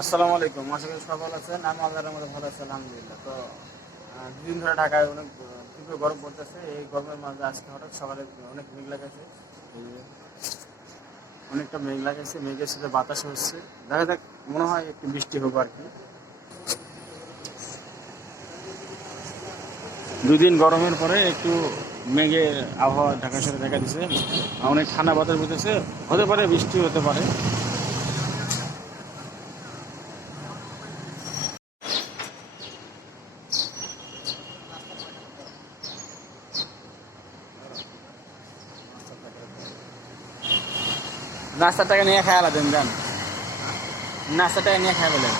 আসসালামু আলাইকুম। আশা করি সবাই ভালো আছেন। আমি আল্লাহর মধ্যে ভালো আছি, আলহামদুলিল্লাহ। তো দুদিন ধরে ঢাকায় অনেক তীব্র গরম পড়তেছে। এই গরমের মাঝে আজকে হঠাৎ সকালে অনেক মেঘ লাগাইছে। এই যে অনেকটা মেঘ লাগাইছে, মেঘের সাথে বাতাস হচ্ছে। দেখা যাক, মনে হয় একটু বৃষ্টি হবে আর কি। দুদিন গরমের পরে একটু মেঘে আবহাওয়া ঢাকার সাথে দেখা দিচ্ছে। অনেক ঠান্ডা বাতাস বইতেছে, হতে পারে বৃষ্টি হতে পারে। নাস্তার টাকা নিয়ে খাই আলাদা যান, নাস্তার টাকা নিয়ে খাই বলেন।